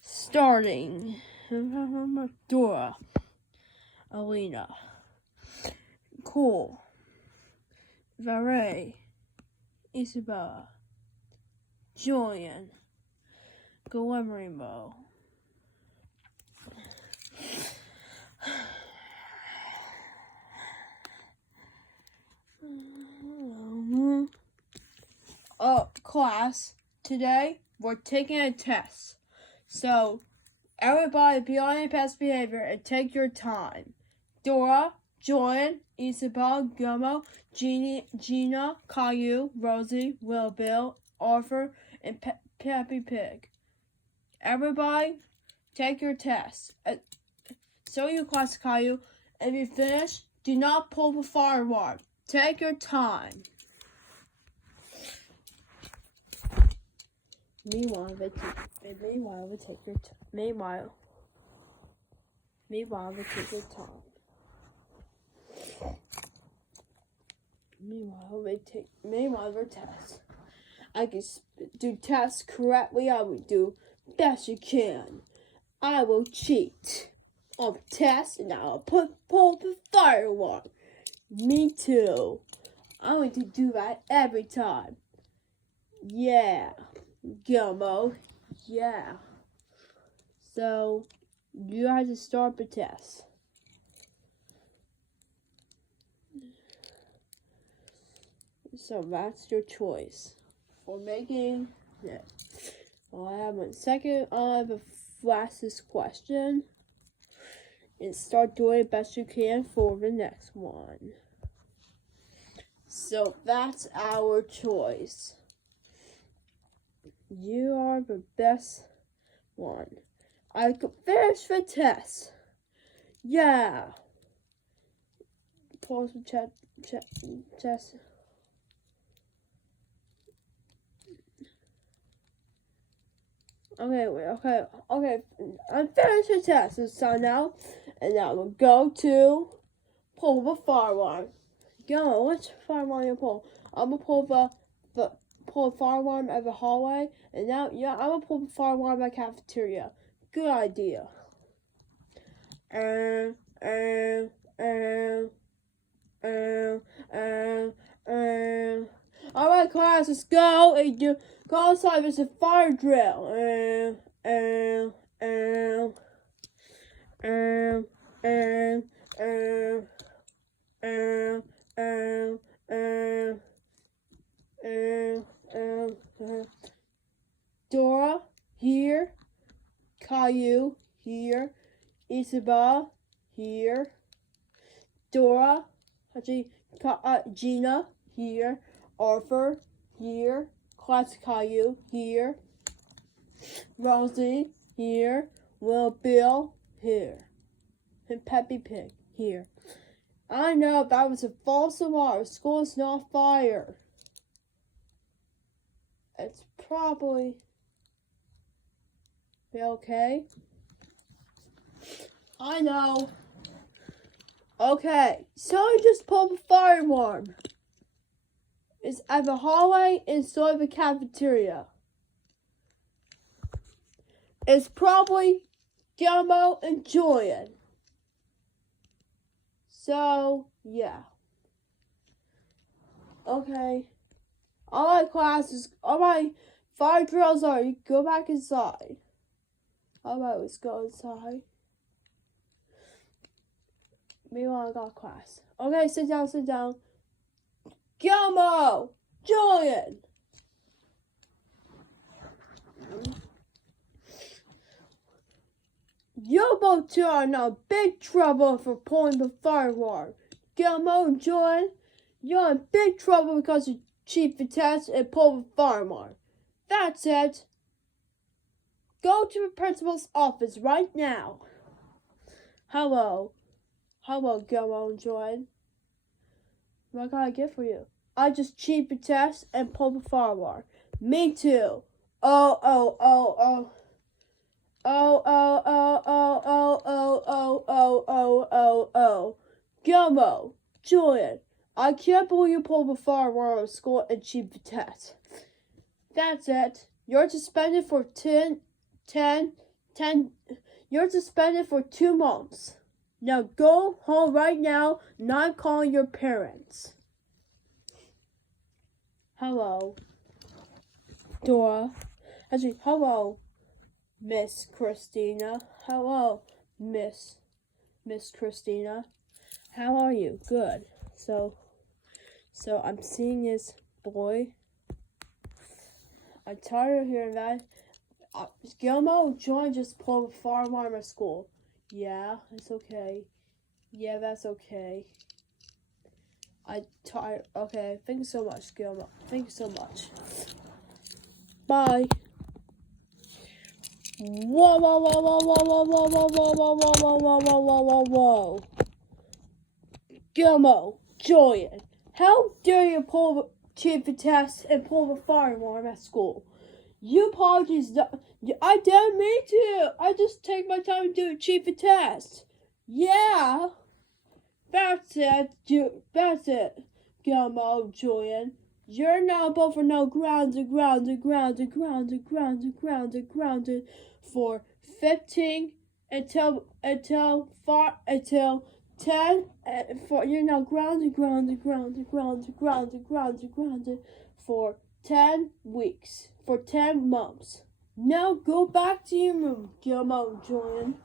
Starting. Dora. Alina. Cool. Vare. Isabella. Julian. Guillermo. Class, today we're taking a test. So, everybody be on your best behavior and take your time. Dora, Julian, Isabel, Guillermo, Gina, Caillou, Rosie, Will, Bill, Arthur, and Peppy Pig. Everybody, take your test. So you class, Caillou. If you finish, do not pull the fire alarm. Take your time. Meanwhile, they take your time. Meanwhile, their test. I can do tests correctly. I will do best you can. I will cheat on the test and I will pull the fire alarm. Me too. I'm going to do that every time. Yeah. Guillermo. Yeah. So, you have to start the test. So, that's your choice for making it. Well, I have 1 second on the fastest question. And start doing the best you can for the next one. So, that's our choice. You are the best one. I could finish the test. Yeah. Pause the test. Okay. I'm finished the test. So now, and now we'll go to pull the fire alarm. Go, which fire alarm you pull? I'm gonna pull the fire alarm at the hallway, and now, yeah, I'm gonna pull the fire alarm at the cafeteria. Good idea. Alright, class, let's go and go outside. It's a fire drill. Dora, here. Caillou, here. Isabel, here. Dora, Gina, here. Arthur, here. Class Caillou, here. Rosie, here. Will, Bill, here. And Peppy Pig, here. I know that was a false alarm. School is not fire. It's probably okay. I know. Okay, so I just pulled the fire alarm. It's at the hallway inside the cafeteria. It's probably Guillermo and Julian. So, yeah. Okay. Alright, classes. Alright, fire drills are. You go back inside. Alright, let's go inside. Meanwhile, I got class. Okay, sit down. Guillermo! Julian! You both two are in big trouble for pulling the fire alarm. Guillermo and Julian, you're in big trouble because you cheat the test and pull the fire alarm. That's it. Go to the principal's office right now. Hello, Guillermo and Julian. What can I get for you? I just cheat the test and pull the fire alarm. Me too. Oh. Guillermo, Julian, I can't believe you pulled a firearm out of school and cheated the test. That's it. You're suspended for 10. You're suspended for 2 months. Now go home right now, not calling your parents. Hello, Dora. Actually, hello, Miss Christina. Hello, Miss Christina. How are you? Good. So I'm seeing this boy. I'm tired of hearing that. Guillermo Julian just pulled a firearm at school. Yeah, it's okay. Yeah, that's okay. I'm tired. Okay, thank you so much, Guillermo. Thank you so much. Bye. Whoa, whoa, whoa, whoa, whoa, whoa, whoa, whoa, whoa, whoa, whoa, whoa, whoa, whoa, whoa, whoa. Guillermo Julian, how dare you cheat the test and pull the firearm at school? You apologize. I didn't mean to. I just take my time to cheat the test. Yeah, that's it. That's it, Guillermo Julian. You're now both for no grounded for 15 until 10. For you're now grounded for 10 weeks, for 10 months. Now go back to your room, Guillermo Julian.